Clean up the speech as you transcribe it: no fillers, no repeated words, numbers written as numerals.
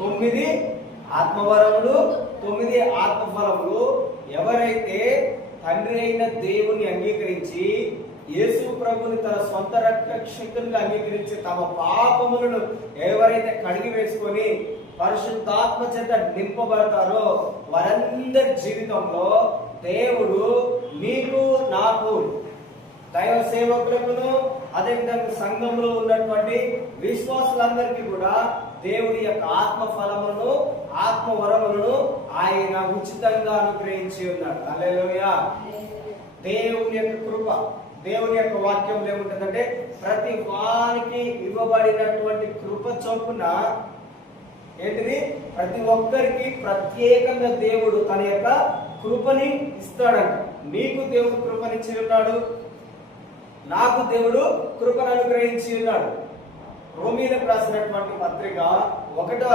9 ఆత్మవరములు, 9 ఆత్మఫలములు. ఎవరైతే తండ్రి అయిన దేవుని అంగీకరించి యేసు ప్రభుని తన సొంత రక్షకునిగా అంగీకరించి తమ పాపములను ఎవరైతే కడిగి వేసుకొని పరిశుద్ధాత్మ చేత నింపబడతారో వారందరి జీవితంలో దేవుడు మీకు నాకు దైవ సేవకులకును అదేవిధంగా సంఘంలో ఉన్నటువంటి విశ్వాసులందరికీ కూడా దేవుడి యొక్క ఆత్మ ఫలములను ఆత్మ వరములను ఆయన ఉచితంగా అనుగ్రహించి ఉన్నాడు. హల్లెలూయా. దేవుని యొక్క కృప, దేవుని యొక్క వాక్యం ఏముంటుందంటే ప్రతి వారికి ఇవ్వబడినటువంటి కృప చొప్పున ఏంటిది ప్రతి ఒక్కరికి ప్రత్యేకంగా దేవుడు తన యొక్క కృపని ఇస్తాడంట. నీకు దేవుడు కృపనిచ్చి ఉన్నాడు, నాకు దేవుడు కృపను అనుగ్రహించి ఉన్నాడు. రోమీలకు రాసినటువంటి పత్రిక 1వ